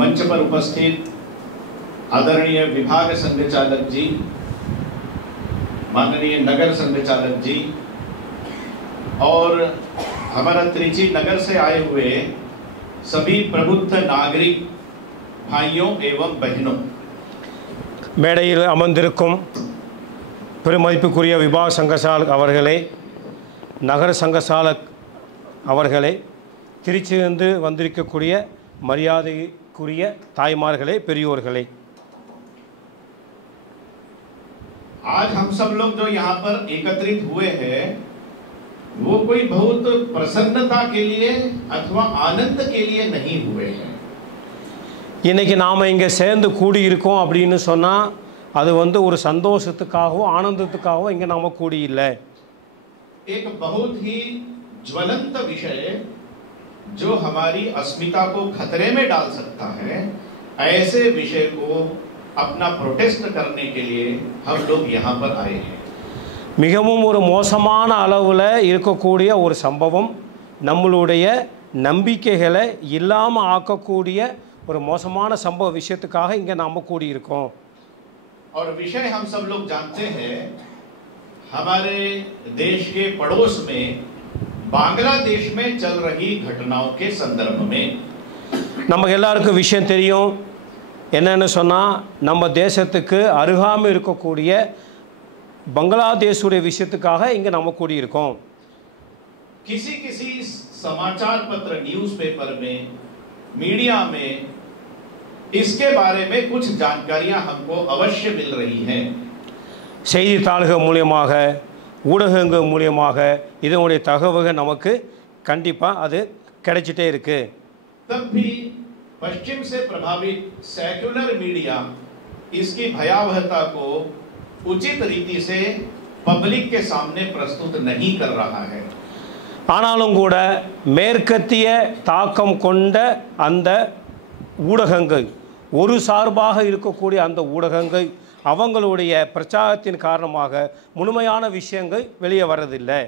मंच पर उपस्थित आदरणीय विभाग संघचालक जी, माननीय नगर संघचालक जी और हमारा त्रिची नगर से आए हुए सभी प्रबुद्ध नागरिक भाइयों एवं बहनों, மேடையில் அமர்ந்திருக்கும் பெருமதிப்புக்குரிய விபாக சங்கசாலக் அவர்களே, நகர சங்கசாலக் அவர்களே, திருச்சியிலிருந்து வந்திருக்கக்கூடிய மரியாதைக்குரிய தாய்மார்களே, பெரியோர்களே, आज हम सब लोग जो यहाँ पर एकत्रित हुए हैं वो कोई बहुत प्रसन्नता के लिए अथवा आनंद के लिए नहीं हुए हैं। இன்னைக்கு நாம் இங்கே சேர்ந்து கூடியிருக்கோம் அப்படின்னு சொன்னால் அது ஒரு சந்தோஷத்துக்காகவும் ஆனந்தத்துக்காகவும் இங்கே நாம் கூடியில்லை. एक बहुत ही ज्वलंत विषय जो हमारी अस्मिता को खतरे में डाल सकता है, ऐसे विषय को अपना प्रोटेस्ट करने के लिए हम लोग यहाँ पर आए हैं. மிகவும் மோசமான அளவில் இருக்கக்கூடிய ஒரு சம்பவம், நம்மளுடைய நம்பிக்கைகளை இல்லாமல் ஆக்கக்கூடிய ஒரு மோசமான சம்பவ விஷயத்துக்காக இங்கே நாம் கூடியிருக்கோம். और विषय हम सब लोग जानते हैं, हमारे देश के पड़ोस में बांग्लादेश में चल रही घटनाओं के संदर्भ में நமக்கு எல்லாருக்கும் விஷயம் தெரியும். என்னன்னு சொன்னால், நம்ம தேசத்துக்கு அருகாமல் இருக்கக்கூடிய பங்களாதேஷுடைய விஷயத்துக்காக இங்கே நம்ம கூடியிருக்கோம். किसी किसी समाचार पत्र, न्यूज़पेपर में, मीडिया में इसके बारे में कुछ जानकारियां हमको अवश्य मिल रही हैं. செய்தித்தாள்கள் மூலமாக, ஊடகங்கள் மூலமாக இதனுடைய தகவல்கள் நமக்கு கண்டிப்பாக அது கிடைச்சிட்டே இருக்கு. तब भी पश्चिम से प्रभावित सेक्युलर मीडिया इसकी भयावहता को उचित रीति से पब्लिक के सामने प्रस्तुत नहीं कर रहा है. ஆனாலும் கூட மேற்கத்திய தாக்கம் கொண்ட அந்த ஊடகங்கள், ஒரு சார்பாக இருக்கக்கூடிய அந்த ஊடகங்கள் அவங்களுடைய பிரச்சாரத்தின் காரணமாக முழுமையான விஷயங்கள் வெளியே வரதில்லை.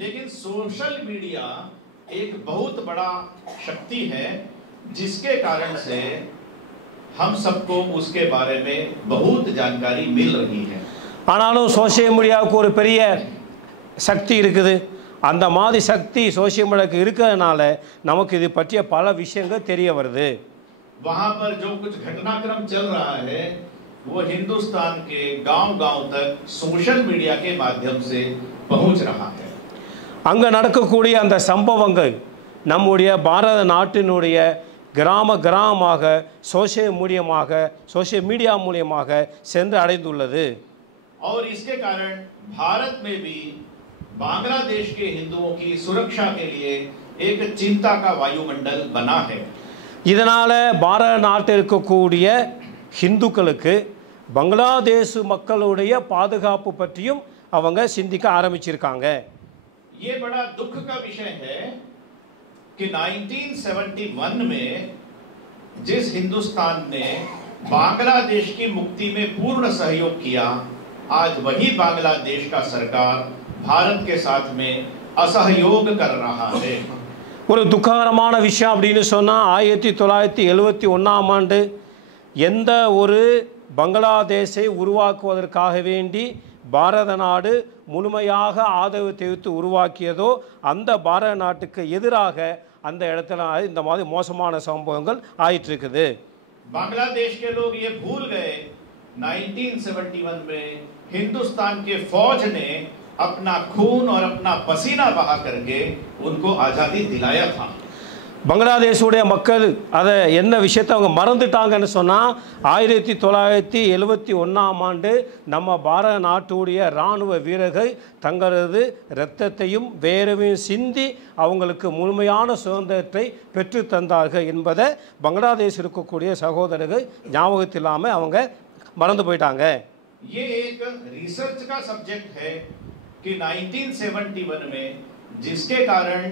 लेकिन सोशल मीडिया एक बहुत बड़ा शक्ति है जिसके कारण से हम सबको उसके बारे में बहुत जानकारी मिल रही है. ஆனாலும் சோஷியல் மீடியாவுக்கு ஒரு பெரிய சக்தி இருக்குது. அந்த மாதிரி சக்தி சோஷியல் மீடியாவுக்கு இருக்கிறதுனால நமக்கு இது பற்றிய பல விஷயங்கள் தெரிய வருது. वहां पर जो कुछ घटनाक्रम चल रहा है वो हिंदुस्तान के गांव-गांव तक सोशल मीडिया के माध्यम से पहुंच रहा है. அங்க நடக்கக்கூடிய அந்த சம்பவங்கள் நம்முடைய பாரத நாட்டினுடைய கிராமமாக சோஷியல் மீடியா மூலமாக சென்று அடைந்துள்ளது. और इसके कारण भारत में भी बांग्लादेश के हिंदुओं की सुरक्षा के लिए एक चिंता का वायुमंडल बना है. இதனால பாரத நாட்டில் இருக்கக்கூடிய ஹிந்துக்களுக்கு பங்களாதேஷ் மக்களுடைய பாதுகாப்பு பற்றியும் அவங்க சிந்திக்க ஆரம்பிச்சிருக்காங்க. ये बड़ा दुख का विषय है कि 1971 में जिस हिंदुस्तान ने बांग्लादेश की मुक्ति में पूर्ण सहयोग किया, आज वही बांग्लादेश का सरकार भारत के साथ में असहयोग कर रहा है. ஒரு துக்ககரமான விஷயம் அப்படின்னு சொன்னால், 1971ஆம் ஆண்டு எந்த ஒரு பங்களாதேஷை உருவாக்குவதற்காக வேண்டி பாரத நாடு முழுமையாக ஆதரவு தெரிவித்து உருவாக்கியதோ அந்த பாரத நாட்டுக்கு எதிராக அந்த இடத்துல இந்த மாதிரி மோசமான சம்பவங்கள் ஆயிட்டு இருக்குது. बांग्लादेश के लोग ये भूल गए 1971 में हिंदुस्तान के फौज ने अपना खून और अपना पसीना बहा करके उनको आजादी दिलाया था. பங்களாதேஷுடைய மக்கள் அதை என்ன விஷயத்தை அவங்க மறந்துட்டாங்கன்னு சொன்னால், 1971ஆம் ஆண்டு நம்ம பாரத நாட்டுடைய இராணுவ வீரர்கள் தங்களது இரத்தத்தையும் வேர்வையும் சிந்தி அவங்களுக்கு முழுமையான சுதந்திரத்தை பெற்று தந்தார்கள் என்பதை பங்களாதேஷ் இருக்கக்கூடிய சகோதரர்கள் ஞாபகத்தில் இல்லாமல் அவங்க மறந்து போயிட்டாங்க. ये एक रिसर्च का सब्जेक्ट है कि 1971 में जिसके कारण,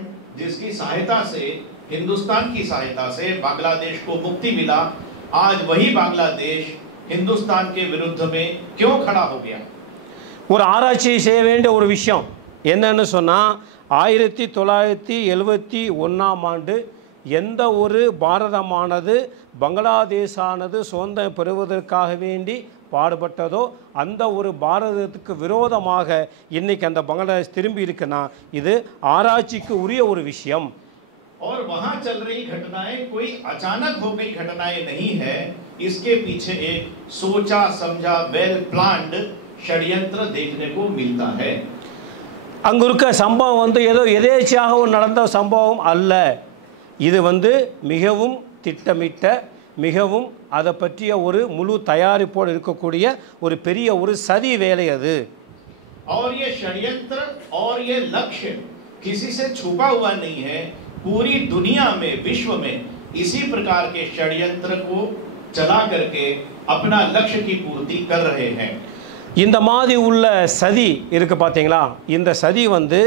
जिसकी सहायता से, हिंदुस्तान की सहायता से बांग्लादेश को मुक्ति मिला, आज वही बांग्लादेश हिंदुस्तान के विरुद्ध में क्यों खड़ा हो गया? ஒரு ஆராய்ச்சி செய்ய வேண்டிய ஒரு விஷயம் என்னன்னு சொன்னால், 1971ஆம் ஆண்டு எந்த ஒரு பாரதமானது பங்களாதேஷானது சுதந்திரம் பெறுவதற்காக வேண்டி பாடுபட்டதோ அந்த ஒரு பாரதத்துக்கு விரோதமாக இன்னைக்கு அந்த பங்களாதேஷ் திரும்பி இருக்குன்னா இது ஆராய்ச்சிக்கு உரிய ஒரு விஷயம். और वहां चल रही घटनाएं कोई अचानक हो गई घटनाएं नहीं है, इसके पीछे एक सोचा समझा वेल प्लान्ड षड्यंत्र देखने को मिलता है. அங்க இருக்க சம்பவம் வந்து ஏதோ எதேச்சையாக நடந்த சம்பவம் அல்ல. இது வந்து மிகவும் திட்டமிட்ட மிகவும் அதை பற்றிய ஒரு முழு தயாரிப்போடு இருக்கக்கூடிய ஒரு பெரிய ஒரு சதி வேலை அது. और ये षड्यंत्र और ये लक्ष्य किसी से छुपा हुआ नहीं है. पूरी दुनिया में विश्व में इसी प्रकार के षड्यंत्र को चला करके अपना लक्ष्य की पूर्ति कर रहे हैं. இந்த மாதிரி உள்ள சதி இருக்கு பார்த்தீங்களா, இந்த சதி வந்து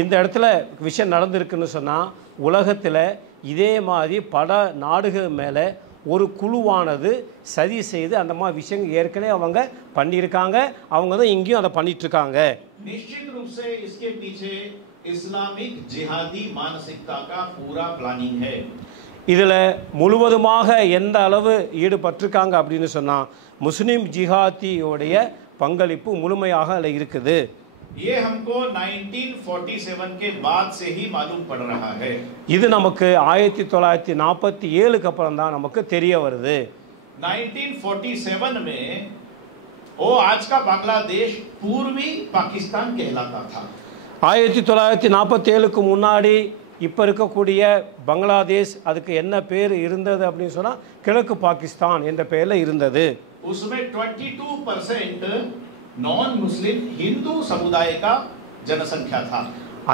இந்த இடத்துல விஷயம் நடந்திருக்குன்னு சொன்னால் உலகத்தில் இதே மாதிரி பல நாடுகள் மேலே ஒரு குழுவானது சதி செய்து அந்த மாதிரி விஷயங்கள் ஏற்கனவே அவங்க பண்ணியிருக்காங்க, அவங்க தான் இங்கேயும் அதை பண்ணிட்டுருக்காங்க. निश्चित रूप से इसके पीछे इस्लामिक जिहादी मानसिकता का पूरा प्लानिंग है. இதில் முழுவதுமாக எந்த அளவு ஈடுபட்டிருக்காங்க அப்படின்னு சொன்னால் முஸ்லீம் ஜிஹாதியோடைய பங்களிப்பு முழுமையாக அதில் இருக்குது. ये हमको 1947 के बाद से ही मालूम पड़ रहा है. இது நமக்கு 1947க்கு அப்புறம் தான் நமக்கு தெரிய வருது. 1947 में वो आज का बांग्लादेश पूर्वी पाकिस्तान कहलाता था. 1947க்கு முன்னாடி இப்போ இருக்கக்கூடிய பங்களாதேஷ் அதுக்கு என்ன பேர் இருந்தது அப்படின்னு சொன்னால் கிழக்கு பாகிஸ்தான் என்ற பெயரில் இருந்தது. उसमें 22% नॉन मुस्लिम हिंदू समुदाय का जनसंख्या था.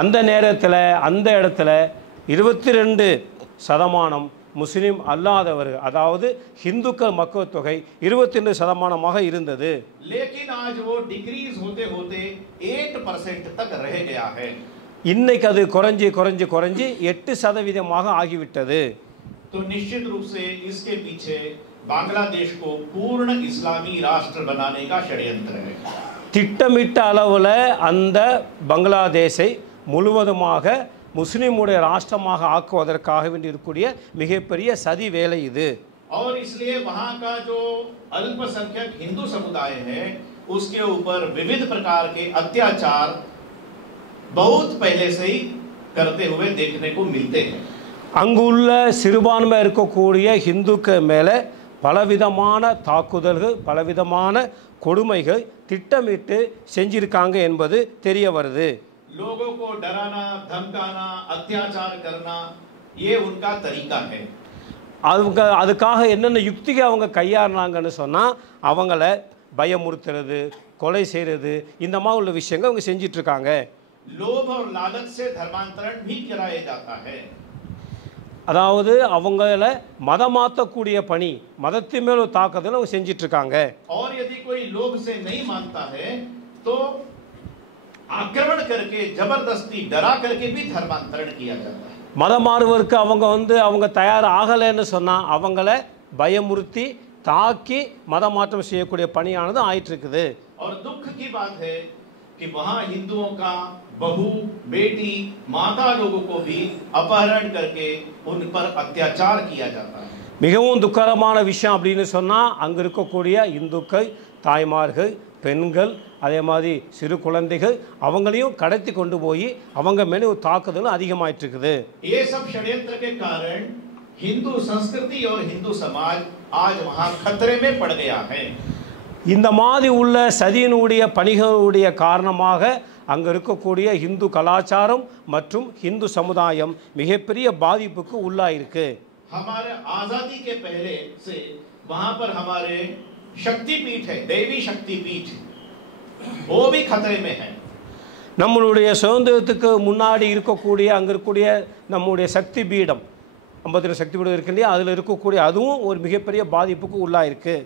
அந்த நேரத்தில் அந்த இடத்துல 22% முஸ்லீம் அல்லாதவர்கள், அதாவது இந்துக்கள் மக்கள் தொகை 22% இருந்தது. लेकिन आज वो डिक्रीज होते होते 8% तक रह गया है. இன்னைக்கு அது குறைஞ்சி 8% ஆகிவிட்டது. तो निश्चित रूप से इसके पीछे बांग्लादेश को पूर्ण इस्लामी राष्ट्र बनाने का षड्यंत्र है. திட்டமிட்ட அளவில் அந்த பங்களாதேஷை முழுவதுமாக முஸ்லிமுடைய ராஷ்டிரமாக ஆக்குவதற்காக வேண்டி இருக்கக்கூடிய மிகப்பெரிய சதி வேலை இது. और इसलिए वहां का जो अल्पसंख्यक हिंदू समुदाय है उसके ऊपर विविध प्रकार के अत्याचार बहुत पहले से ही करते हुए देखने को मिलते हैं. அங்குள்ள சிறுபான்மை இருக்கக்கூடிய இந்துக்கள் மேலே பலவிதமான தாக்குதல்கள் பலவிதமான கொடுமைகள் திட்டமிட்டு செஞ்சிருக்காங்க என்பது தெரிய வருது. लोगों को डराना धमकाना अत्याचार करना ये उनका तरीका है. அவங்க அதுக்காக என்னென்ன யுக்திகள் அவங்க கையாறினாங்கன்னு சொன்னால் அவங்கள பயமுறுத்துறது கொலை செய்கிறது இந்த மாதிரி உள்ள விஷயங்கள் அவங்க செஞ்சிட்ருக்காங்க. लोभ और लालच से धर्मांतरण भी कराया जाता है. அதாவது அவங்கள மதம் மாற்றக்கூடிய பணி மதத்தின் மேல் ஒரு தாக்குதல் அவங்க செஞ்சிட்ருக்காங்க. और यदि कोई लोभ से नहीं मानता है तो आक्रमण करके जबरदस्ती डरा करके भी धर्मांतरण किया जाता है. மதம் மாறுவதற்கு அவங்க தயார் ஆகலைன்னு சொன்னால் அவங்கள பயமுறுத்தி தாக்கி மதம் மாற்றம் செய்யக்கூடிய பணியானது ஆயிட்டு இருக்குது. और दुख की बात है कि वहां हिंदुओं का बहू बेटी माता लोगों को भी अपहरण करके उन पर अत्याचार किया जाता है. மிகவும் துக்ககரமான விஷயம் அப்படின்னு சொன்னால் அங்கே இருக்கக்கூடிய இந்துக்கள் தாய்மார்கள் பெண்கள் அதே மாதிரி சிறு குழந்தைகள் அவங்களையும் கடத்தி கொண்டு போய் அவங்க மேலே ஒரு தாக்குதலும் அதிகமாயிட்டு இருக்குது. ये सब षड्यंत्र के कारण हिंदू संस्कृति और हिंदू समाज आज वहां खतरे में पड़ गया है. இந்த மாதிரி உள்ள சதியினுடைய பணிகளுடைய காரணமாக அங்கே இருக்கக்கூடிய இந்து கலாச்சாரம் மற்றும் இந்து சமுதாயம் மிகப்பெரிய பாதிப்புக்கு உள்ளாயிருக்கு. हमारे आजादी के पहले से वहां पर हमारे शक्तिपीठ है, देवी शक्तिपीठ, वो भी खतरे में है. நம்மளுடைய சுதந்திரத்துக்கு முன்னாடி இருக்கக்கூடிய அங்கே இருக்கக்கூடிய நம்முடைய சக்தி பீடம் 52 சக்தி பீடம் இருக்கு இல்லையா, அதில் இருக்கக்கூடிய அதுவும் ஒரு மிகப்பெரிய பாதிப்புக்கு உள்ளாயிருக்கு.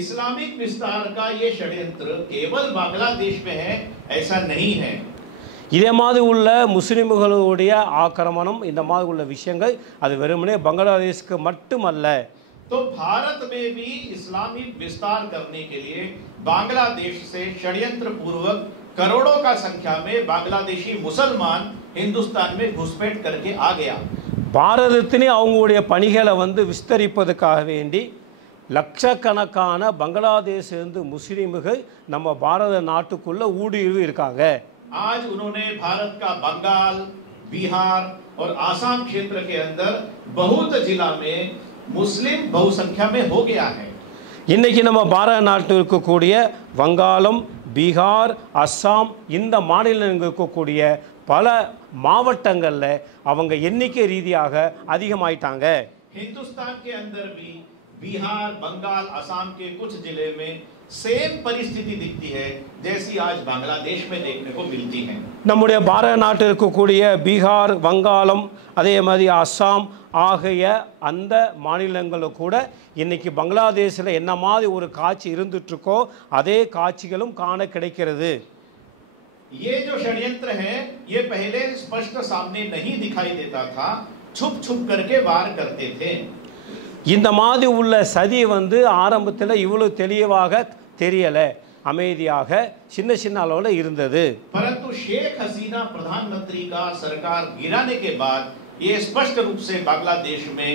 इस्लामिक विस्तार का ये षड्यंत्र केवल बांग्लादेश में है ऐसा नहीं है. இதே மாதிரி உள்ள முஸ்லிம்களுடைய ஆக்கிரமணம் இந்த மாதிரி உள்ள விஷயங்கள் அது வெறுமனே பங்களாதேஷ்க்கு மட்டுமல்ல. तो भारत में भी इस्लामिक विस्तार करने के लिए बांग्लादेश से षड्यंत्र पूर्वक करोड़ों का संख्या में बांग्लादेशी मुसलमान हिंदुस्तान में घुसपैठ करके आ गया. பாரதத்தினே அவங்களுடைய பணிகளை வந்து விஸ்தரிப்பதற்காக வேண்டி லட்சக்கணக்கான பங்களாதேஷிலிருந்து முஸ்லீம்கள் நம்ம பாரத நாட்டுக்குள்ள ஊடுருவி இருக்காங்க. आज उन्होंने भारत का बंगाल, बिहार और आसाम क्षेत्र के अंदर बहुत जिला में मुस्लिम बहुसंख्या में हो गया है. இன்னைக்கு நம்ம பாரத நாட்டில் இருக்கக்கூடிய வங்காளம், பீகார், அஸ்ஸாம் இந்த மாநிலங்கள் இருக்கக்கூடிய பல மாவட்டங்களில் அவங்க எண்ணிக்கை ரீதியாக அதிகமாயிட்டாங்க. हिंदुस्तान के अंदर भी बिहार, बंगाल, असम के कुछ जिले में सेम परिस्थिति दिखती है जैसी आज बांग्लादेश में देखने को मिलती है. நம்முடைய பாரத நாட்டில் இருக்கக்கூடிய பீகார், வங்காளம், அதே மாதிரி அஸ்ஸாம் ஆகிய அந்த மாநிலங்களும் கூட இன்னைக்கு பங்களாதேஷில் என்ன மாதிரி ஒரு காட்சி இருந்துட்டு இருக்கோ அதே காட்சிகளும் காண கிடைக்கிறது. ये जो षड्यंत्र है ये पहले स्पष्ट सामने नहीं दिखाई देता था, छुप छुप करके वार करते थे. இந்த மாதிரி உள்ள சதி வந்து ஆரம்பத்தில் இவ்வளவு தெளிவாக தெரியலை, அமைதியாக சின்ன சின்ன அளவில் இருந்தது. परंतु शेख हसीना प्रधानमंत्री का सरकार गिराने के बाद ये स्पष्ट रूप से बांग्लादेश में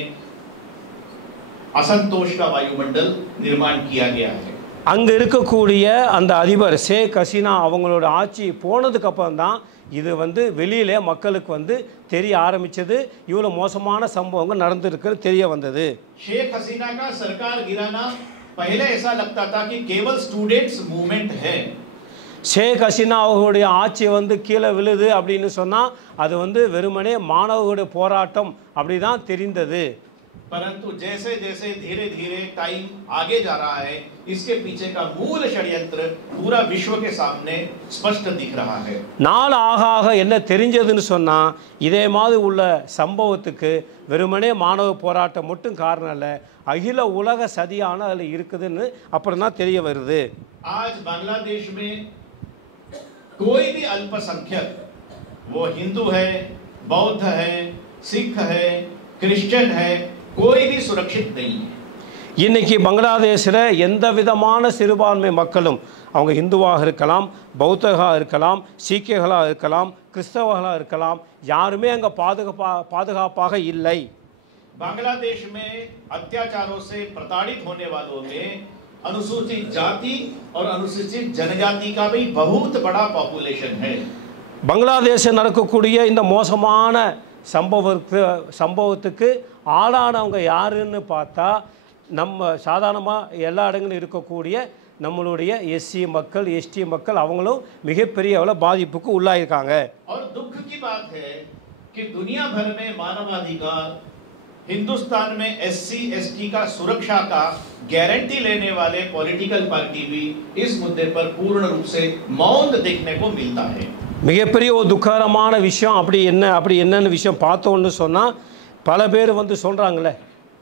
असंतोष का वायुमंडल निर्माण किया गया है. அங்கே இருக்கக்கூடிய அந்த அதிபர் ஷேக் ஹசீனா அவங்களோட ஆட்சி போனதுக்கு அப்புறம் தான் இது வந்து வெளியிலே மக்களுக்கு வந்து தெரிய ஆரம்பிச்சது, இவ்வளோ மோசமான சம்பவங்கள் நடந்திருக்கிறது தெரிய வந்தது. शेख हसीना का सरकार गिराना पहले ऐसा लगता था कि केवल स्टूडेंट्स मूवमेंट है. ஷேக் ஹசீனா அவர்களுடைய ஆட்சி வந்து கீழே விழுது அப்படின்னு சொன்னால் அது வந்து வெறுமனே மாணவர்களுடைய போராட்டம் அப்படி தான் தெரிந்தது. परंतु जैसे जैसे धीरे धीरे टाइम आगे जा रहा है इसके पीछे का मूल षड्यंत्र पूरा विश्व के सामने स्पष्ट दिख रहा है. நாள் ஆக ஆக என்ன தெரிஞ்சதுன்னு சொன்னால் இதே மாதிரி உள்ள சம்பவத்துக்கு வெறுமனே மாணவ போராட்டம் மட்டும் காரணம் இல்லை, அகில உலக சதியான அதில் இருக்குதுன்னு அப்புறம் தான் தெரிய வருது. आज बांग्लादेश में कोई भी अल्पसंख्यक, वो हिंदू है, बौद्ध है, सिख है, क्रिश्चियन है, कोई भी सुरक्षित नहीं है. இன்னைக்கு பங்களாதேஷில் எந்த விதமான சிறுபான்மை மக்களும், அவங்க இந்துவாக இருக்கலாம், பௌத்தகளாக இருக்கலாம், சீக்கியர்களாக இருக்கலாம், கிறிஸ்தவர்களாக இருக்கலாம், யாருமே அங்கே பாதுகாப்பாக இல்லை. बांग्लादेश में अत्याचारों से प्रताड़ित होने वालों में अनुसूचित जाति और अनुसूचित जनजाति का भी बहुत बड़ा पॉपुलेशन है. பங்களாதேஷில் நடக்கக்கூடிய இந்த மோசமான சம்பவத்துக்கு ஆளானவங்க யாருன்னு பார்த்தா நம்ம சாதாரணமாக எல்லா இடங்களும் இருக்கக்கூடிய நம்மளுடைய எஸ்சி மக்கள், எஸ்டி மக்கள் அவங்களும் மிகப்பெரிய அளவில் பாதிப்புக்கு உள்ளாயிருக்காங்க. और दुख की बात है कि दुनिया भर में मानवाधिकार, हिंदुस्तान में एससी एसटी का सुरक्षा का गारंटी लेने वाले पॉलिटिकल पार्टी भी इस मुद्दे पर पूर्ण रूप से मौन देखने को मिलता है. மிகப்பெரிய ஒரு துக்ககரமான விஷயம் அப்படி என்னென்ன விஷயம் பார்த்தோன்னு சொன்னால் பல பேர் வந்து சொல்கிறாங்களே,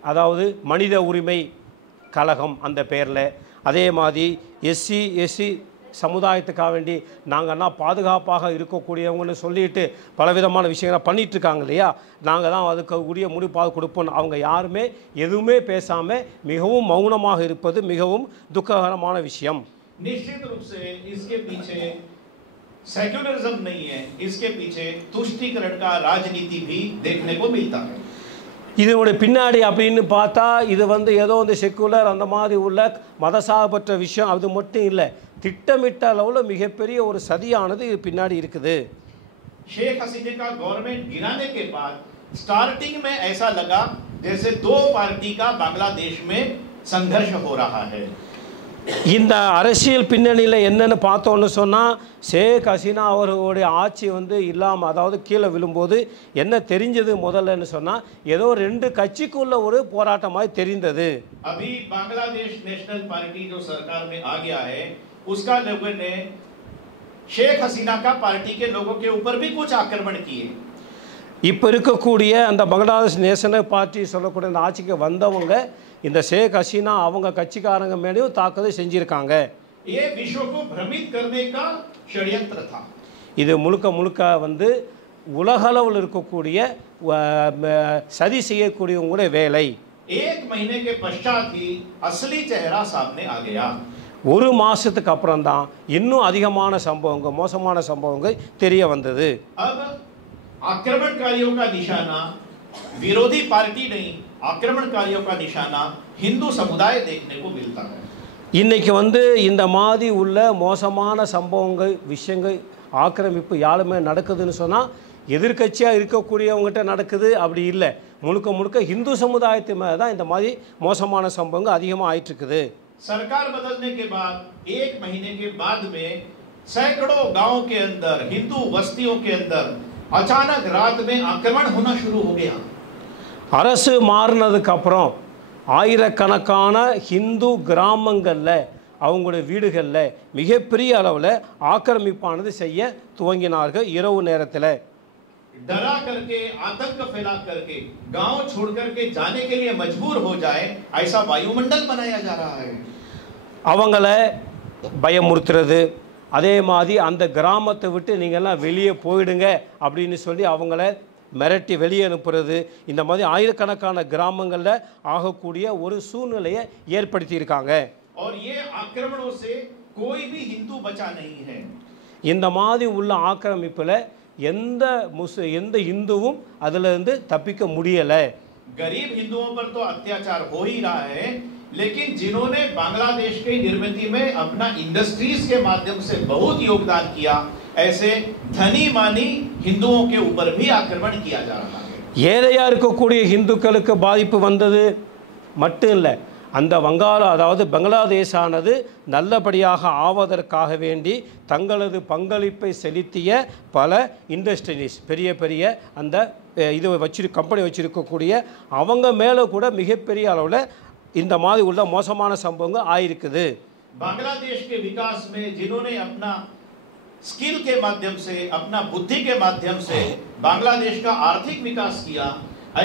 அதாவது மனித உரிமை கழகம் அந்த பேரில், அதே மாதிரி எஸ்சி சமுதாயத்துக்காக வேண்டி நாங்கள்லாம் பாதுகாப்பாக இருக்கக்கூடியவங்கன்னு சொல்லிட்டு பலவிதமான விஷயங்களை பண்ணிகிட்ருக்காங்க இல்லையா, நாங்கள் தான் அதுக்கு உரிய முடிப்பாக கொடுப்போம். அவங்க யாருமே எதுவுமே பேசாமல் மிகவும் மௌனமாக இருப்பது மிகவும் துக்ககரமான விஷயம். निश्चित रूप से इसके पीछे सेक्युलरिज्म नहीं है, इसके पीछे तुष्टीकरण का राजनीति भी देखने को मिलता है. இதனுடைய பின்னாடி அப்படின்னு பார்த்தா இது வந்து ஏதோ வந்து செக்குலர் அந்த மாதிரி உள்ள மதசார்பற்ற விஷயம் அது மட்டும் இல்லை, திட்டமிட்ட அளவில் மிகப்பெரிய ஒரு சதியானது இது பின்னாடி இருக்குது. शेख हसीना का गवर्नमेंट गिराने के बाद स्टार्टिंग में ऐसा लगा जैसे दो पार्टी का बांग्लादेश में संघर्ष हो रहा है. இந்த அரசியல் பின்னணியில் என்னென்னு பார்த்தோன்னு சொன்னால் ஷேக் ஹசீனா அவர்களுடைய ஆட்சி வந்து இல்லாமல், அதாவது கீழே விழும்போது என்ன தெரிஞ்சது முதல்லன்னு சொன்னால் ஏதோ ரெண்டு கட்சிக்குள்ள ஒரு போராட்டமாக தெரிந்தது. अभी बांग्लादेश नेशनल पार्टी जो सरकार में आ गया है उसका लोगों ने शेख हसीना का पार्टी के लोगों के ऊपर भी कुछ आक्रमण किए. இப்போ இருக்கக்கூடிய அந்த பங்களாதேஷ் நேஷனல் பார்ட்டி சொல்லக்கூடிய அந்த ஆட்சிக்கு வந்தவங்க இந்த ஷேக் ஹசீனா அவங்க கட்சிக்காரங்க மேலேயும் தாக்குதல் செஞ்சுருக்காங்க. ये विश्व को भ्रमित करने का षड्यंत्र था. இது முழுக்க வந்து உலகளவில் இருக்கக்கூடிய சதி செய்யக்கூடியவங்களுடைய வேலை. एक महीने के पश्चात ही असली चेहरा सामने आ गया. ஒரு மாதத்துக்கு அப்புறம் தான் இன்னும் அதிகமான சம்பவங்கள், மோசமான சம்பவங்கள் தெரிய வந்தது. अब आक्रमणकारियों का निशाना विरोधी पार्टी नहीं आक्रमणकारियों का निशाना हिंदू समुदाय देखने को मिलता है। இன்னைக்கு இந்த மாதிரி உள்ள மோசமான சம்பவங்கள் விஷயங்கள் ஆக்கிரமிப்பு யாருமே நடக்குதுன்னு சொன்னால் எதிர்க்கட்சியாக இருக்கக்கூடியவங்ககிட்ட நடக்குது, அப்படி இல்லை, முழுக்க முழுக்க இந்து சமுதாயத்து மேலே தான் இந்த மாதிரி மோசமான சம்பவங்கள் அதிகமாக ஆயிட்டுருக்குது. सरकार बदलने के बाद 1 महीने के बाद में सैकड़ों गांव के अंदर हिंदू बस्तियों के अंदर अचानक रात में आक्रमण होना शुरू हो गया। அரசு மாறினதுக்கு அப்புறம் ஆயிரக்கணக்கான ஹிந்து கிராமங்களில் அவங்களுடைய வீடுகளில் மிகப்பெரிய அளவில் ஆக்கிரமிப்பானது செய்ய துவங்கினார்கள். இரவு நேரத்தில் डरा करके आतंक फैला करके गांव छोड़ करके जाने के लिए मजबूर हो जाए ऐसा वायुमंडल बनाया जा रहा है। அவங்கள பயமுறுத்துறது, அதே மாதிரி அந்த கிராமத்தை விட்டு நீங்கள்லாம் வெளியே போயிடுங்க அப்படின்னு சொல்லி அவங்கள மிரட்டி வெளியே அனுப்புறது, இந்த மாதிரி ஆயிரக்கணக்கான கிராமங்களில் ஆகக்கூடிய ஒரு சூழ்நிலையை ஏற்படுத்தியிருக்காங்க. और ये आक्रमणों से कोई भी हिंदू बचा नहीं है। இந்த மாதிரி உள்ள ஆக்கிரமிப்பில் எந்த இந்துவும் அதிலிருந்து தப்பிக்க முடியலை. गरीब हिंदुओं पर तो अत्याचार हो ही रहा है, लेकिन जिन्होंने बांग्लादेश की निर्मिति में अपना इंडस्ट्रीज के माध्यम से बहुत योगदान किया, ऐसे धनी मानी हिंदुओं के ऊपर भी आक्रमण किया जा रहा है। ஏழையாக இருக்கக்கூடிய இந்துக்களுக்கு பாதிப்பு வந்தது மட்டும் இல்லை, அந்த அதாவது பங்களாதேஷானது நல்லபடியாக ஆவதற்காக வேண்டி தங்களது பங்களிப்பை செலுத்திய பல இண்டஸ்ட்ரீஸ், பெரிய பெரிய அந்த கம்பெனி வச்சிருக்கக்கூடிய அவங்க மேலே கூட மிகப்பெரிய அளவில் இந்த மாதிரி உள்ள மோசமான சம்பவங்கள் ஆயிருக்குது. बांग्लादेश के विकास में जिन्होंने अपना स्किल के माध्यम से, अपना बुद्धि के माध्यम से बांग्लादेश का आर्थिक विकास किया,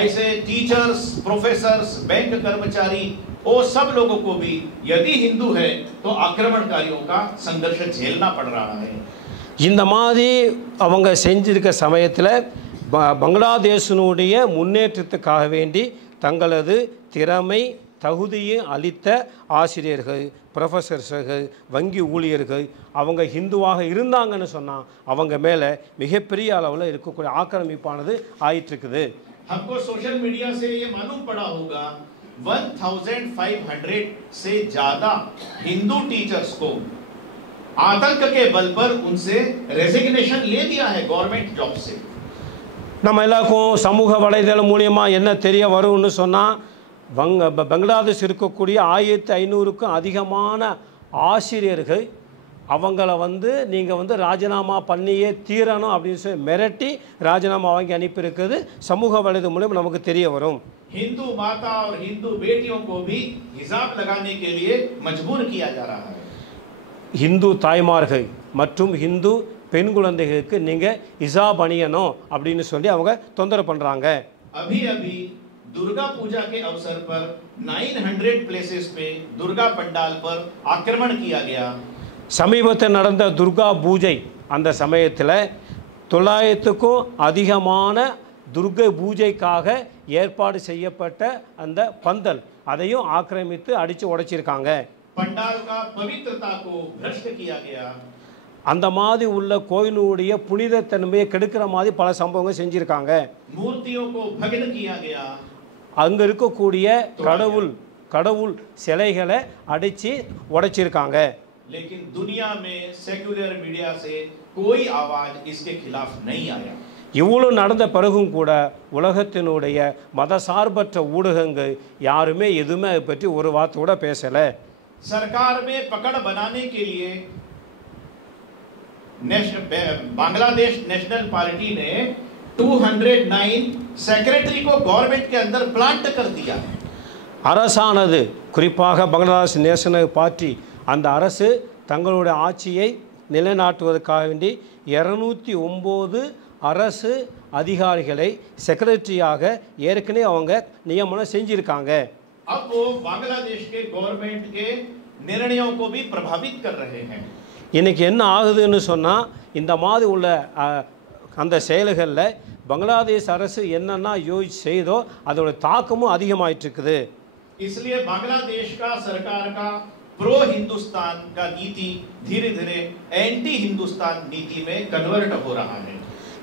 ऐसे टीचर्स, प्रोफेसर्स, बैंक कर्मचारी, वो सब लोगों को भी यदि हिंदू है तो आक्रमणकारियों का संघर्ष झेलना पड़ रहा है। இந்த மாதிரி அவங்க செஞ்சிருக்க சமயத்தில் பங்களாதேஷினுடைய முன்னேற்றத்துக்காக வேண்டி தங்களது திறமை தகுதியை அளித்த ஆசிரியர்கள், ப்ரொஃபஸர்ஸர்கள், வங்கி ஊழியர்கள் அவங்க ஹிந்துவாக இருந்தாங்கன்னு சொன்னால் அவங்க மேலே மிகப்பெரிய அளவில் இருக்கக்கூடிய ஆக்கிரமிப்பானது ஆயிட்டுருக்குது. हमको सोशल मीडिया से ये मालूम पड़ा होगा 1500 से ज्यादा हिंदू टीचर्स को आतंक के बल पर उनसे रेजिग्नेशन ले दिया है गवर्नमेंट जॉब से। நம்ம எல்லாருக்கும் சமூக வலைதளம் மூலியமாக என்ன தெரிய வரும்னு சொன்னால் பங்களாதேஷ் இருக்கக்கூடிய 1500க்கும் அதிகமான ஆசிரியர்கள் அவங்கள நீங்கள் ராஜினாமா பண்ணியே தீரணும் அப்படின்னு சொல்லி மிரட்டி ராஜினாமா வாங்கி அனுப்பியிருக்கிறது சமூக வலைதளம் மூலம் நமக்கு தெரிய வரும். हिंदू माता और हिंदू बेटियों को भी हिजाब लगाने के लिए मजबूर किया जा रहा है। हिंदू தாய்மார்கள் மற்றும் हिंदू பெண் குழந்தைகளுக்கு நீங்கள் ஹிஜாப் அணியணும் அப்படின்னு சொல்லி அவங்க தொந்தரவு பண்ணுறாங்க. अभी अभी दुर्गा पूजा के अवसर पर 900 प्लेसेस पे दुर्गा पंडाल पर आक्रमण किया गया। சமீபத்தில் நடந்த துர்கா பூஜை அந்த சமயத்தில் 900க்கும் அதிகமான துர்கை பூஜைக்காக ஏற்பாடு செய்யப்பட்ட அந்த பந்தல் அதையும் ஆக்கிரமித்து அடித்து உடைச்சிருக்காங்க. पंडाल का पवित्रता को भ्रष्ट किया गया। அந்த மாதிரி உள்ள கோயிலுடைய புனித தன்மையை கெடுக்கிற மாதிரி பல சம்பவங்கள் செஞ்சிருக்காங்க. मूर्तियों को भग्न किया गया। அங்கே இருக்கக்கூடிய கடவுள் சிலைகளை அடித்து உடைச்சிருக்காங்க. लेकिन दुनिया में सेक्युलर मीडिया से कोई आवाज इसके खिलाफ नहीं आया। இவ்வளவு நடந்த பிறகும் கூட உலகத்தினுடைய மதசார்பற்ற ஊடகங்கள் யாருமே எதுவுமே அதை பற்றி ஒரு வார்த்தை கூட பேசலை. सरकार में पकड़ बनाने के लिए बांग्लादेश नेशनल पार्टी ने 209 सेक्रेटरी को गवर्नमेंट के अंदर प्लांट कर दिया। அரசானது குறிப்பாக பங்களாதேஷ் நேஷனல் பார்ட்டி அந்த அரசு தங்களுடைய ஆட்சியை நிலைநாட்டுவதற்காக வேண்டி 209 அரசு அதிகாரிகளை செக்ரட்டரியாக ஏற்கனவே அவங்க நியமனம் செஞ்சிருக்காங்க. अब वो बांग्लादेश के गवर्नमेंट के निर्णयों को भी प्रभावित कर रहे हैं। இன்னைக்கு என்ன ஆகுதுன்னு சொன்னால் இந்த மாதிரி உள்ள அந்த செயல்களில் பங்களாதேஷ் அரசு என்னென்னா செய்தோ அதோட தாக்கமும் அதிகமாயிட்டு இருக்குது. इसलिए बांग्लादेश का सरकार का प्रो हिंदुस्तान का नीति धीरे धीरे एंटी हिंदुस्तान नीति में कन्वर्ट हो रहा है.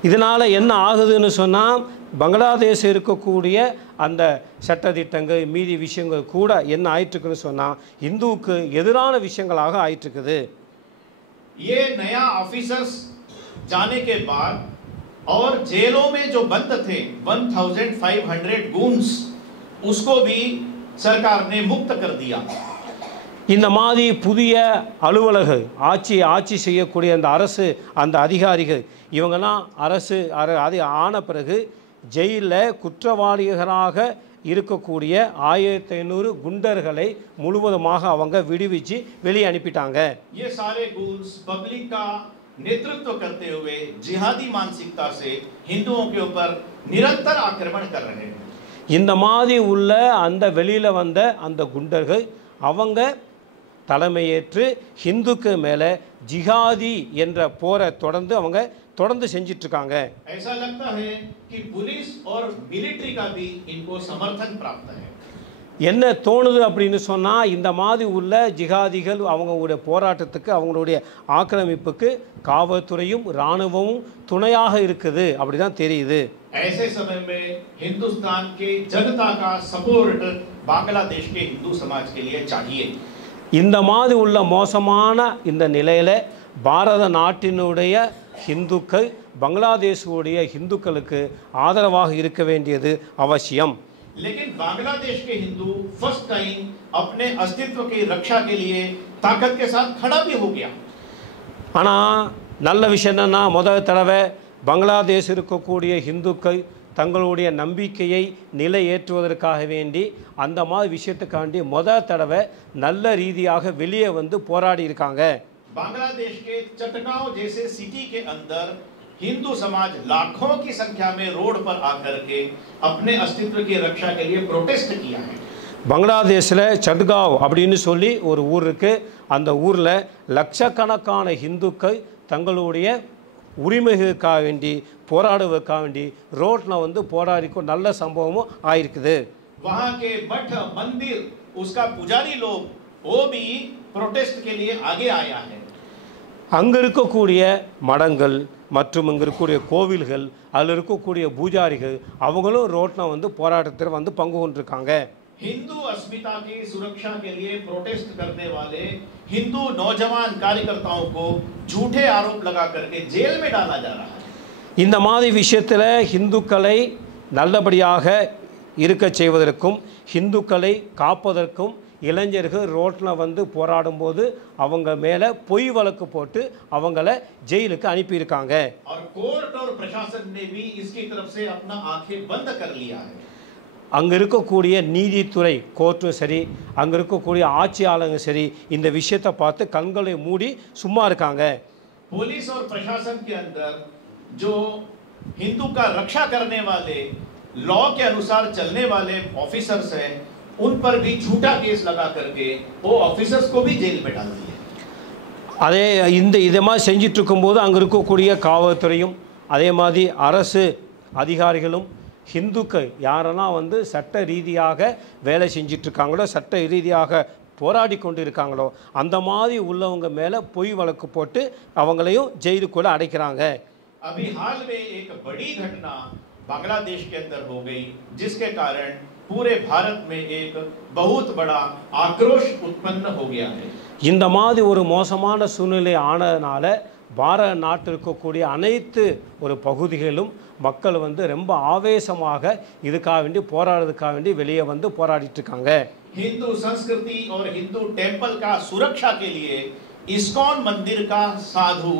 இதனால் என்ன ஆகுதுன்னு சொன்னால் பங்களாதேஷ் இருக்கக்கூடிய அந்த சட்டதிட்டங்கள் மீதி விஷயங்கள் கூட என்ன ஆயிட்டுருக்குன்னு சொன்னால் இந்துவுக்கு எதிரான விஷயங்களாக ஆயிட்டுருக்குது. ये नया ऑफिसर्स जाने के बाद और जेलों में जो बंद थे 1500 गूंस उसको भी सरकार ने मुक्त कर दिया. இந்த மாதிரி புதிய அலுவலர்கள் ஆட்சி செய்யக்கூடிய அந்த அரசு அந்த அதிகாரிகள் இவங்கெல்லாம் அது ஆன பிறகு ஜெயிலில் குற்றவாளிகளாக இருக்கக்கூடிய 1500 குண்டர்களை முழுவதுமாக அவங்க விடுவிச்சு வெளியே அனுப்பிட்டாங்க. ये सारे गूंस पब्लिक का नेतृत्व करते हुए जिहादी मानसिकता से हिंदुओं के ऊपर निरंतर आक्रमण कर रहे हैं. இந்த மாதிரி உள்ள அந்த வெளியில வந்த அந்த குண்டர்கள் அவங்க தலைமையேற்று ஹிந்துக்கு மேலே ஜிஹாதி என்ற போரை தொடர்ந்து செஞ்சிட்டு இருக்காங்க. ऐसा लगता है कि पुलिस और मिलिट्री का भी इनको समर्थन प्राप्त है. என்ன தோணுது அப்படின்னு சொன்னால் இந்த மாதிரி உள்ள ஜிஹாதிகள் அவங்களுடைய போராட்டத்துக்கு அவங்களுடைய ஆக்கிரமிப்புக்கு காவல்துறையும் இராணுவமும் துணையாக இருக்குது அப்படி தான் தெரியுது. ऐसे समय में हिंदुस्तान के जनता का सपोर्ट बांग्लादेश के हिंदू समाज के लिए चाहिए. இந்த மாதிரி உள்ள மோசமான இந்த நிலையில் பாரத நாட்டினுடைய ஹிந்துக்கள் பங்களாதேஷுடைய ஹிந்துக்களுக்கு ஆதரவாக இருக்க வேண்டியது அவசியம். लेकिन बांग्लादेश के हिंदू फर्स्ट टाइम अपने अस्तित्व की रक्षा के लिए ताकत के साथ खड़ा भी हो गया. ஆனால் நல்ல விஷயம் என்னன்னா முதல் தடவை பங்களாதேஷ் இருக்கக்கூடிய ஹிந்துக்கள் தங்களுடைய நம்பிக்கையை நிலையேற்றுவதற்காக வேண்டி அந்த மாதிரி விஷயத்துக்காண்டி முதல் தடவை நல்ல ரீதியாக வெளியே வந்து போராடி இருக்காங்க. बांग्लादेश के चटगांव जैसे सिटी के अंदर हिंदू समाज लाखों की संख्या में रोड पर आकर के अपने अस्तित्व की रक्षा के लिए प्रोटेस्ट किया है. பங்களாதேஷில் சட்காவ் அப்படின்னு சொல்லி ஒரு ஊர் இருக்கு. அந்த ஊரில் லட்சக்கணக்கான ஹிந்துக்கள் தங்களுடைய உரிமைகளுக்காக வேண்டி போராடுவதற்காக வேண்டி ரோட்டில் வந்து போராடிக்கோ நல்ல சம்பவமும் ஆயிருக்குது. वहां के मठ मंदिर उसका पुजारी लोग वो भी प्रोटेस्ट के लिए आगे आया है. அங்கே இருக்கக்கூடிய மடங்கள் மற்றும் இங்கே இருக்கக்கூடிய கோவில்கள் அதில் இருக்கக்கூடிய பூஜாரிகள் அவங்களும் ரோட்டில் வந்து போராட்டத்தில் வந்து பங்கு கொண்டிருக்காங்க. हिंदू अस्मिता की सुरक्षा के लिए प्रोटेस्ट करने वाले हिंदू नौजवान कार्यकर्ताओं को झूठे आरोप लगा करके जेल में डाला जा रहा है. இந்த மாதிரி விஷயத்தில் ஹிந்துக்களை நல்லபடியாக இருக்க செய்வதற்கும் ஹிந்துக்களை காப்பதற்கும் இளைஞர்கள் ரோட்டில் வந்து போராடும்போது அவங்க மேலே பொய் வழக்கு போட்டு அவங்கள ஜெயிலுக்கு அனுப்பியிருக்காங்க. और कोर्ट और प्रशासन ने भी इसकी तरफ से अपना आंखें बंद कर लिया है. அங்கே இருக்கக்கூடிய நீதித்துறை கோர்ட்டும் சரி அங்கே இருக்கக்கூடிய ஆட்சியாளங்க சரி இந்த விஷயத்தை பார்த்து கண்களை மூடி சும்மா இருக்காங்க. पुलिस और प्रशासन के अंदर जो हिंदू का रक्षा करने वाले लॉ के अनुसार चलने वाले ऑफिसर्स हैं उन पर भी झूठा केस लगा करके वो ऑफिसर्स को भी जेल में डाल दिया. அதே இதை மாதிரி செஞ்சிட்டு இருக்கும்போது அங்கே இருக்கக்கூடிய காவல்துறையும் அதே மாதிரி அரசு அதிகாரிகளும் ஹிந்துக்கள் யாரெல்லாம் வந்து சட்ட ரீதியாக வேலை செஞ்சிட்ருக்காங்களோ சட்ட ரீதியாக போராடி கொண்டு இருக்காங்களோ அந்த மாதிரி உள்ளவங்க மேலே பொய் வழக்கு போட்டு அவங்களையும் ஜெயிலுக்குள்ளே அடைக்கிறாங்க. अभी हाल में एक बड़ी घटना बांग्लादेश के अंदर हो गई जिसके कारण पूरे भारत में एक बहुत बड़ा आक्रोश उत्पन्न हो गया है. இந்த மாதிரி ஒரு மோசமான சூழ்நிலை ஆனதுனால பாரத நாட்டில் இருக்கக்கூடிய அனைத்து ஒரு பகுதிகளிலும் மக்கள் வந்து ரொம்ப ஆவேசமாக இதுக்காக வேண்டி போராடுறதுக்காக வேண்டி வெளியே வந்து போராடிட்டு இருக்காங்க. हिंदू संस्कृति और हिंदू टेंपल का सुरक्षा के लिए इस्कॉन मंदिर का साधु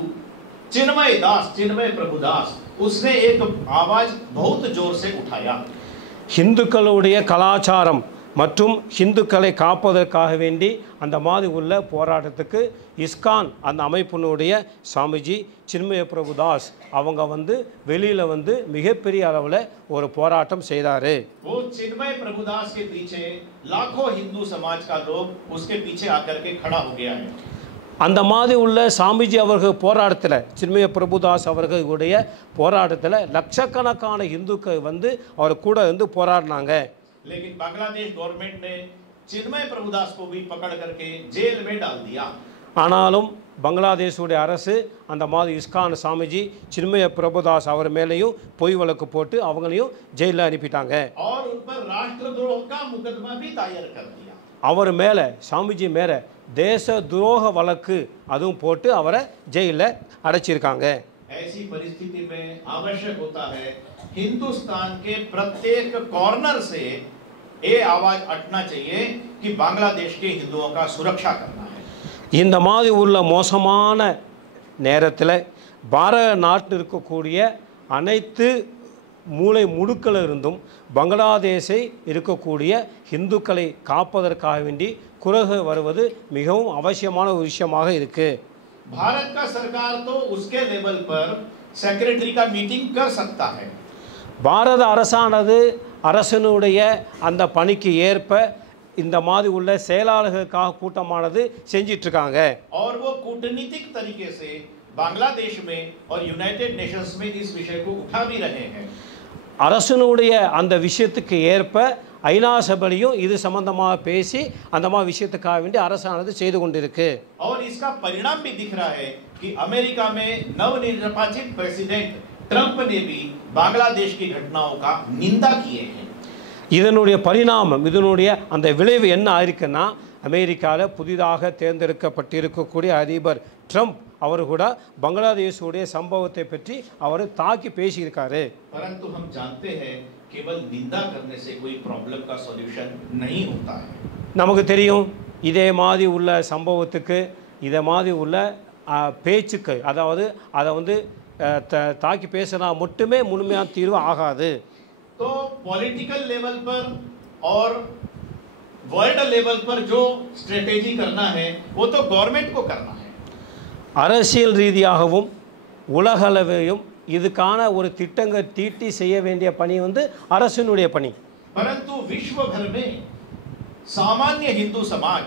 चिन्मय प्रभुदास उसने एक आवाज बहुत जोर से उठाया. ஹிந்துக்களுடைய கலாச்சாரம் மற்றும் ஹிந்துக்களை காப்பதற்காக வேண்டி அந்த மாதிரி உள்ள போராட்டத்துக்கு இஸ்கான் அந்த அமைப்பினுடைய சாமிஜி சின்மய பிரபுதாஸ் அவங்க வந்து வெளியில் வந்து மிகப்பெரிய அளவில் ஒரு போராட்டம் செய்தார். वो चिन्मय प्रभुदास के पीछे लाखों हिंदू समाज का लोग उसके पीछे आकर के खड़ा हो गया है. அந்த மாதிரி உள்ள சாமிஜி அவர்கள் போராட்டத்தில் சின்மய பிரபுதாஸ் அவர்களுடைய போராட்டத்தில் லட்சக்கணக்கான இந்துக்கள் வந்து அவர் கூட வந்து போராடினாங்க. लेकिन बांग्लादेश गवर्नमेंट ने चिन्मय प्रभुदास को भी पकड़ करके जेल में डाल दिया. ஆனாலும் பங்களாதேஷுடைய அரசு அந்த மாதிரி இஸ்கான் சாமிஜி சின்மய பிரபுதாஸ் அவர் மேலேயும் பொய் வழக்கு போட்டு அவங்களையும் ஜெயிலில் அனுப்பிட்டாங்க. और उन पर राष्ट्रद्रोह का मुकदमा भी दायर कर दिया. அவர் மேலே சாமிஜி மேலே தேச துரோக வழக்கு அதுவும் போட்டு அவரை ஜெயிலில் அடைச்சிருக்காங்க. ऐसी परिस्थिति में आवश्यक होता है हिंदुस्तान के प्रत्येक कॉर्नर से ये आवाज उठना चाहिए कि बांग्लादेश के हिंदुओं का सुरक्षा करना है. இந்த மாதிரி உள்ள மோசமான நேரத்தில் பாரத நாட்டில் இருக்கக்கூடிய அனைத்து மூளை முடுக்கில் இருந்தும் பங்களாதேஷை இருக்கக்கூடிய இந்துக்களை காப்பதற்காக வேண்டி குரல் வருவது மிகவும் அவசியமான ஒரு விஷயமாக இருக்குது. भारत का सरकार तो उसके लेवल पर सेक्रेटरी का मीटिंग कर सकता है. பாரத அரசானது அரசனுடைய அந்த பணிக்கு ஏற்ப இந்த மாதிரி உள்ள செயலாளர்களுக்காக கூட்டமானது செஞ்சிட்ருக்காங்க. और वो कूटनीतिक तरीके से बांग्लादेश में और யுனைटेड नेशंस में इस विषय को उठा भी रहे हैं. அரசனுடைய அந்த விஷயத்துக்கு ஏற்ப ஐநா சபையும் இது சம்பந்தமாக பேசி அந்த மாதிரி விஷயத்துக்காக வேண்டி அரசானது செய்து கொண்டிருக்கு. और इसका परिणाम भी दिख रहा है कि अमेरिका में नवनिर्वाचित प्रेसिडेंट ट्रंप ने भी बांग्लादेश की घटनाओं का निंदा किए हैं. இதனுடைய பரிணாமம் இதனுடைய அந்த விளைவு என்ன ஆயிருக்குன்னா அமெரிக்காவில் புதிதாக தேர்ந்தெடுக்கப்பட்டிருக்கக்கூடிய அதிபர் ட்ரம்ப் அவர் கூட பங்களாதேஷுடைய சம்பவத்தை பற்றி அவர் தாக்கி பேசியிருக்காரு. परंतु हम जानते हैं केवल निंदा करने से कोई प्रॉब्लम का सॉल्यूशन नहीं होता है. நமக்கு தெரியும் இதே மாதிரி உள்ள சம்பவத்துக்கு இதே மாதிரி உள்ள பேச்சுக்கு அதாவது அதை வந்து தாக்கி பேசினா மட்டுமே முழுமையான தீர்வு ஆகாது. तो पॉलिटिकल लेवल पर और वर्ल्ड लेवल पर जो स्ट्रेटेजी करना है वो तो गवर्नमेंट को करना है. அரசியல் ரீதியாகவும் உலகளவையும் இதுக்கான ஒரு திட்டங்கள் தீட்டி செய்ய வேண்டிய பணி வந்து அரசினுடைய பணி. परंतु विश्व भर में सामान्य हिंदू समाज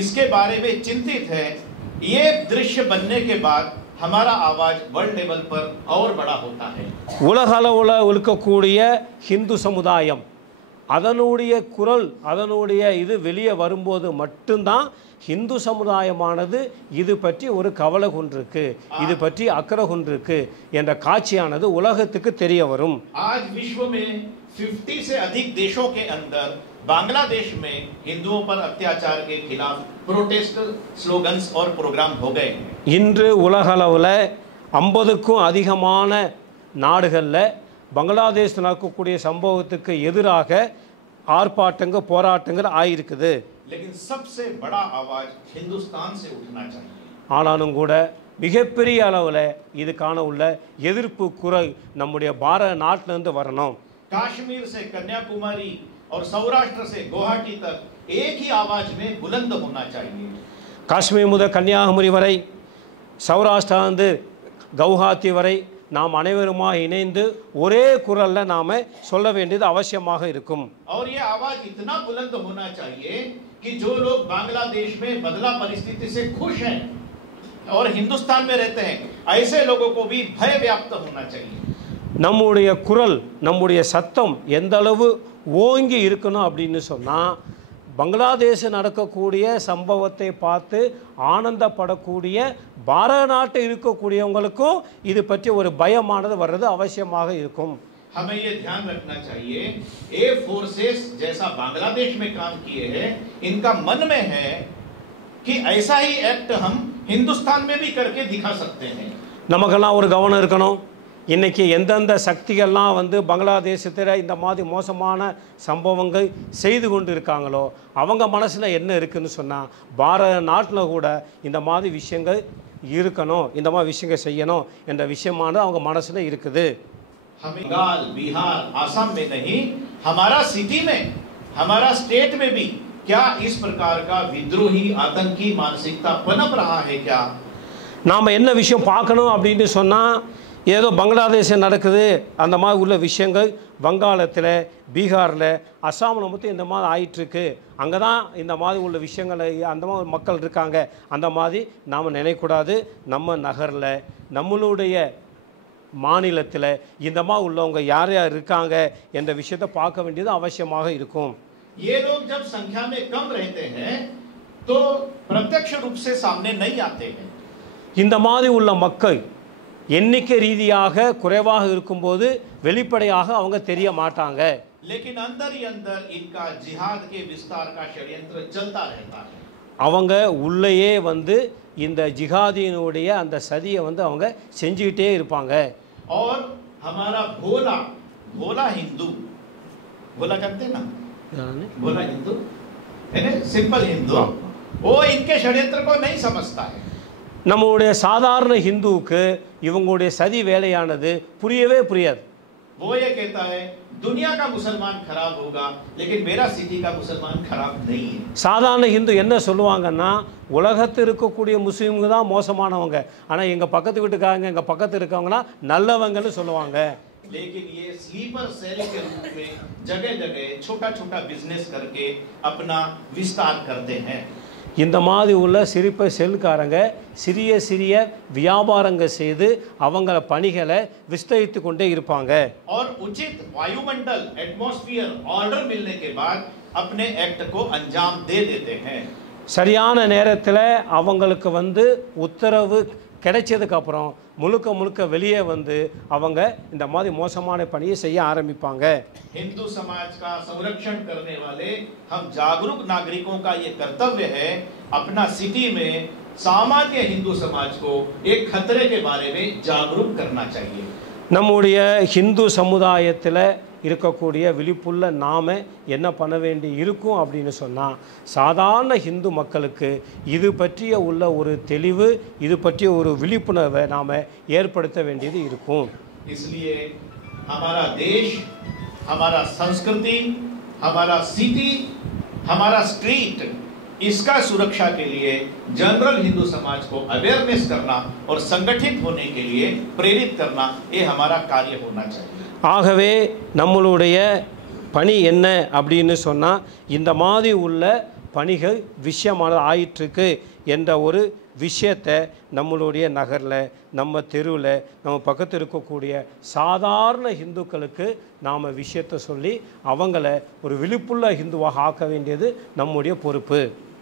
इसके बारे में चिंतित है. ये दृश्य बनने के बाद हमारा आवाज वर्ल्ड लेवल पर और बड़ा होता है. உலக அளவில் இருக்கக்கூடிய ஹிந்து சமுதாயம் அதனுடைய குரல் அதனுடைய இது வெளியே வரும்போது மட்டும்தான் ஹிந்து சமுதாயமானது இது பற்றி ஒரு கவலை கொண்டிருக்கு இது பற்றி அக்கறை கொண்டிருக்கு என்ற காட்சியானது உலகத்துக்கு தெரிய வரும். आज विश्व में 50 से अधिक देशों के अंदर बांग्लादेश में हिंदुओं पर अत्याचार के खिलाफ प्रोटेस्ट स्लोगन्स और प्रोग्राम हो गए. இன்று உலக அளவில் 50க்கும் அதிகமான நாடுகளில் பங்களாதேஷ் நடக்கக்கூடிய சம்பவத்துக்கு எதிராக ஆர்ப்பாட்டங்கள் போராட்டங்கள் ஆயிருக்குது. लेकिन सबसे बड़ा आवाज हिंदुस्तान से उठना चाहिए. ஆனாலும் கூட மிகப்பெரிய அளவில் இதுக்கான உள்ள எதிர்ப்பு குரல் நம்முடைய பாரத நாட்டிலிருந்து வரணும். कश्मीर से कन्याकुमारी और सौराष्ट्र से गुवाहाटी तक एक ही आवाज में बुलंद होना चाहिए. காஷ்மீர் முதல் கன்னியாகுமரி வரை சௌராஷ்டிராந்து கவுஹாத்தி வரை நாம் அனைவருமாக இணைந்து ஒரே குரலில் நாம் சொல்ல வேண்டியது அவசியமாக இருக்கும். और ये आवाज इतना बुलंद होना चाहिए कि जो लोग बांग्लादेश में बदला परिस्थिति से खुश हैं और हिंदुस्तान में रहते हैं ऐसे लोगों को भी भय व्याप्त होना चाहिए. நம்முடைய குரல் நம்முடைய சத்தம் எந்த அளவு ஓங்கி இருக்கணும் அப்படின்னு சொன்னால் பங்களாதேஷ் நடக்கக்கூடிய சம்பவத்தை பார்த்து ஆனந்தப்படக்கூடிய பாரத நாட்டில் இருக்கக்கூடியவங்களுக்கும் இது பற்றி ஒரு பயமானது வர்றது அவசியமாக இருக்கும். हमें ये ध्यान रखना चाहिए ये फोर्सेस जैसा बांग्लादेश में काम किए हैं इनका मन में है कि ऐसा ही एक्ट हम हिंदुस्तान में भी करके दिखा सकते हैं. நமக்கெல்லாம் ஒரு கவனம் இருக்கணும். இன்றைக்கி எந்தெந்த சக்திகள்லாம் வந்து பங்களாதேசத்தில் இந்த மாதிரி மோசமான சம்பவங்கள் செய்து கொண்டு இருக்காங்களோ அவங்க மனசில் என்ன இருக்குதுன்னு சொன்னால் பாரத நாட்டில் கூட இந்த மாதிரி விஷயங்கள் இருக்கணும் இந்த மாதிரி விஷயங்கள் செய்யணும் என்ற விஷயமானது அவங்க மனசில் இருக்குது. बंगाल बिहार आसाम में नहीं हमारा सिटी में हमारा स्टेट में भी क्या इस प्रकार का विद्रोही आतंकी मानसिकता पनप रहा है क्या? நாம் என்ன விஷயம் பார்க்கணும் அப்படின்னு சொன்னால் ஏதோ பங்களாதேஷில் நடக்குது அந்த மாதிரி உள்ள விஷயங்கள் வங்காளத்தில் பீகாரில் அஸ்ஸாமில் மட்டும் இந்த மாதிரி ஆயிட்டுருக்கு அங்கே தான் இந்த மாதிரி உள்ள விஷயங்களை அந்த மாதிரி மக்கள் இருக்காங்க அந்த மாதிரி நாம் நினைக்கக்கூடாது. நம்ம நகரில் நம்மளுடைய மாநிலத்தில் இந்த மாதிரி உள்ளவங்க யார் யார் இருக்காங்க என்ற விஷயத்தை பார்க்க வேண்டியது அவசியமாக இருக்கும். ये लोग जब संख्या में कम रहते हैं तो प्रत्यक्ष रूप से सामने नहीं आते हैं। இந்த மாதிரி உள்ள மக்கள் எண்ணிக்கை ரீதியாக குறைவாக இருக்கும்போது வெளிப்படையாக அவங்க தெரிய மாட்டாங்க. लेकिन अंदर ही अंदर इनका जिहाद के विस्तार का षड्यंत्र चलता रहता है। அவங்க உள்ளேயே வந்து இந்த ஜிஹாதியினுடைய அந்த சதியை வந்து அவங்க செஞ்சுக்கிட்டே இருப்பாங்க. और हमारा भोला भोला हिंदू, भोला करते ना, भोला हिंदू है ना, सिंपल हिंदू, वो इनके षड्यंत्र को नहीं समझता है. நம்மளுடைய சாதாரண ஹிந்துவுக்கு இவங்களுடைய சதி வேலையானது புரியவே புரியாது. वो ये कहता है दुनिया का मुसलमान खराब होगा लेकिन मेरा सिटी का मुसलमान खराब नहीं है. சாதாரண ஹிந்து என்ன சொல்லுவாங்கன்னா, உலகத்தில் இருக்கக்கூடிய முஸ்லீம்கள் தான் மோசமானவங்க, ஆனால் எங்கள் பக்கத்து வீட்டுக்காரங்க எங்கள் பக்கத்து இருக்கவங்கன்னா நல்லவங்கன்னு சொல்லுவாங்க. लेकिन ये स्लीपर सेल के रूप में जगह जगह छोटा छोटा बिजनेस करके अपना विस्तार करते हैं. இந்த மாதிரி உள்ள சிரிப்ப செல்காரங்க சிறிய சிறிய வியாபாரங்கள் செய்து அவங்கள பணிகளை விஸ்தரித்து கொண்டே இருப்பாங்க. और उचित वायुमंडल एटमॉस्फेयर ऑर्डर मिलने के बाद अपने एक्ट को अंजाम दे देते हैं. சரியான நேரத்தில் அவங்களுக்கு வந்து உத்தரவு கிடைச்சதுக்கு அப்புறம் முழுக்க முழுக்க வெளியே வந்து அவங்க இந்த மாதிரி மோசமான பணியை செய்ய ஆரம்பிப்பாங்க. हिंदू समाज का संरक्षण करने वाले हम जागरूक नागरिकों का ये कर्तव्य है अपना सिटी में सामान्य हिंदू समाज को एक खतरे के बारे में जागरूक करना चाहिए. நம்முடைய ஹிந்து சமுதாயத்தில் இருக்கக்கூடிய விழிப்புள்ள நாம் என்ன பண்ண வேண்டி இருக்கும் அப்படின்னு சொன்னால், சாதாரண ஹிந்து மக்களுக்கு இது பற்றிய உள்ள ஒரு தெளிவு, இது பற்றிய ஒரு விழிப்புணர்வை நாம் ஏற்படுத்த வேண்டியது இருக்கும். इसलिए हमारा देश, हमारा संस्कृति, हमारा सिटी, हमारा स्ट्रीट, इसका सुरक्षा के लिए जनरल हिंदू समाज को अवेयरनेस करना और संगठित होने के लिए प्रेरित करना, ये हमारा कार्य होना चाहिए. ஆகவே நம்மளுடைய பணி என்ன அப்படின்னு சொன்னால், இந்த மாதிரி உள்ள பணிகள் விஷயமானது ஆயிற்றுக்கு என்ற ஒரு விஷயத்தை நம்மளுடைய நகரில், நம்ம தெருவில், நம்ம பக்கத்தில் இருக்கக்கூடிய சாதாரண ஹிந்துக்களுக்கு நாம் விஷயத்தை சொல்லி அவங்கள ஒரு விழிப்புள்ள ஹிந்துவாக ஆக்க வேண்டியது நம்முடைய பொறுப்பு.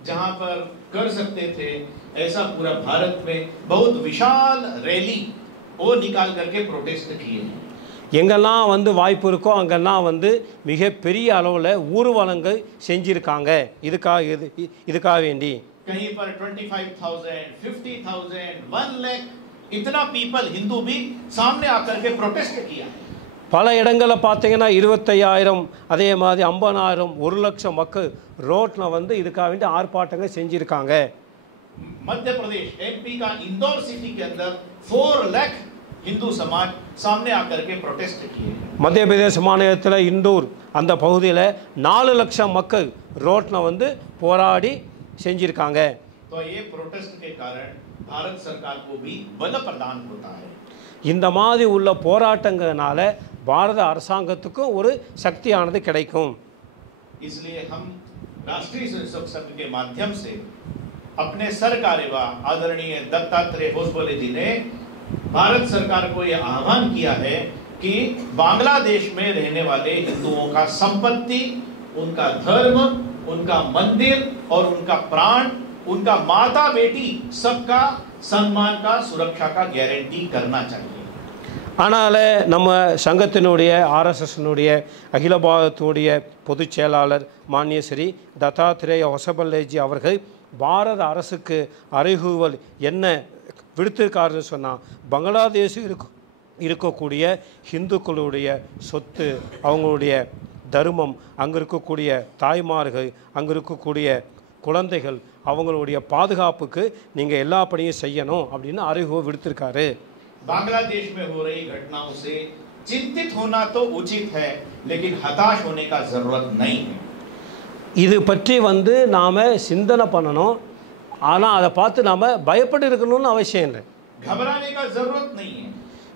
जहाँ पर कर सकते थे ऐसा पूरा भारत में बहुत विशाल रैली वो निकाल करके प्रोटेस्ट किए. எங்கெல்லாம் வந்து வாய்ப்பு இருக்கோ அங்கெல்லாம் வந்து மிகப்பெரிய அளவில் ஊர்வலங்கள் செஞ்சுருக்காங்க. இதுக்காக வேண்டி कहीं पर 25,000, 50,000, 1 लाख इतना पीपल हिंदू भी सामने आकर के प्रोटेस्ट किया. பல இடங்களில் பார்த்தீங்கன்னா 25,000, அதே மாதிரி 50,000, 1,00,000 மக்கள் ரோட்டில் வந்து இதுக்காக வேண்டி ஆர்ப்பாட்டங்கள் செஞ்சுருக்காங்க. मध्य प्रदेश एमपी का इंदौर सिटी के अंदर 4 लाख हिंदू समाज सामने आकर के प्रोटेस्ट किए. மத்திய பிரதேச மாநிலத்தில் இந்தூர் அந்த பகுதியில் 4 லட்சம் மக்கள் ரோட்டில் வந்து போராடி செஞ்சுருக்காங்க. तो ये प्रोटेस्ट के कारण भारत सरकार को भी बल प्रदान होता है. இந்த மாதிரி உள்ள போராட்டங்களால பாரத அரசாங்கத்துக்கும் ஒரு சக்தியானது கிடைக்கும். इसलिए हम राष्ट्रीय स्वयंसेवक संघ के माध्यम से अपने सरकार्यवाह आदरणीय दत्तात्रेय होसबोले जी ने भारत सरकार को यह आह्वान किया है कि बांग्लादेश में रहने वाले हिंदुओं का संपत्ति, उनका धर्म, उनका मंदिर और उनका प्राण, उनका माता बेटी सबका सम्मान का सुरक्षा का गारंटी करना चाहिए. ஆனால் நம்ம சங்கத்தினுடைய ஆர்எஸ்எஸ்னுடைய அகில பாரதத்துடைய பொதுச் செயலாளர் மானிய ஸ்ரீ தத்தாத்ரேய ஹொசபல்லேஜி அவர்கள் பாரத அரசுக்கு அறைகூவல் என்ன விடுத்திருக்காருன்னு சொன்னால், பங்களாதேஷில் இருக்கக்கூடிய ஹிந்துக்களுடைய சொத்து, அவங்களுடைய தர்மம், அங்கே இருக்கக்கூடிய தாய்மார்கள், அங்கே இருக்கக்கூடிய குழந்தைகள், அவங்களுடைய பாதுகாப்புக்கு நீங்கள் எல்லா பணியும் செய்யணும் அப்படின்னு அறைகூவல் விடுத்திருக்காரு. बांग्लादेश में हो रही घटनाओं से चिंतित होना तो उचित है लेकिन हताश होने का जरूरत नहीं है. இது பற்றி வந்து நாம் சிந்தனை பண்ணணும், ஆனால் அதை பார்த்து நாம் பயப்பட்டு இருக்கணும்னு அவசியம் இல்லை. घबराने का जरूरत नहीं है.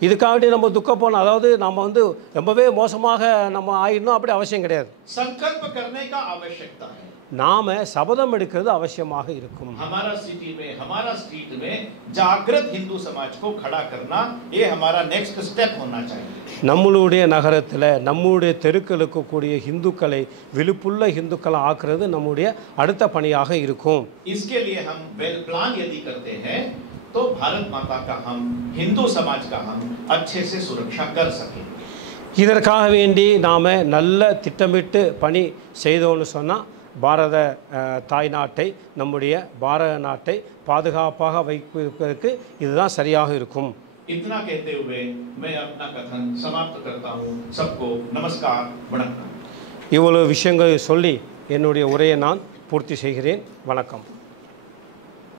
இதுக்காக நம்ம துக்கப்போனோம், அதாவது நம்ம வந்து ரொம்பவே மோசமாக நம்ம ஆயிடணும் அப்படி அவசியம் கிடையாது. संकल्प करने का आवश्यकता है. நாம் சபதம் எடுக்கிறது அவசியமாக இருக்கும். हमारा सिटी में, हमारा स्ट्रीट में जागृत हिंदू समाज को खड़ा करना, ये हमारा नेक्स्ट स्टेप होना चाहिए. நம்மளுடைய நகரத்தில் நம்முடைய தெருக்களுக்கு கூடிய இந்துக்களை விழிப்புள்ள இந்துக்களை ஆக்குறது நம்முடைய அடுத்த பணியாக இருக்கும். इसके लिए हम वेल प्लान यदि करते हैं तो भारत माता का हम, हिंदू समाज का हम अच्छे से सुरक्षा कर सकें. இதற்காக வேண்டி நாம் நல்ல திட்டமிட்டு பணி செய்தோன்னு சொன்னால் பாரத தாய் நாட்டை, நம்முடைய பாரத நாட்டை பாதுகாப்பாக வைப்பதற்கு இதுதான் சரியாக இருக்கும். इतना कहते हुए मैं अपना कथन समाप्त करता हूँ. सबको नमस्कार, वणक्कम. இவ்வளவு விஷயங்களை சொல்லி என்னுடைய உரையை நான் பூர்த்தி செய்கிறேன். வணக்கம்.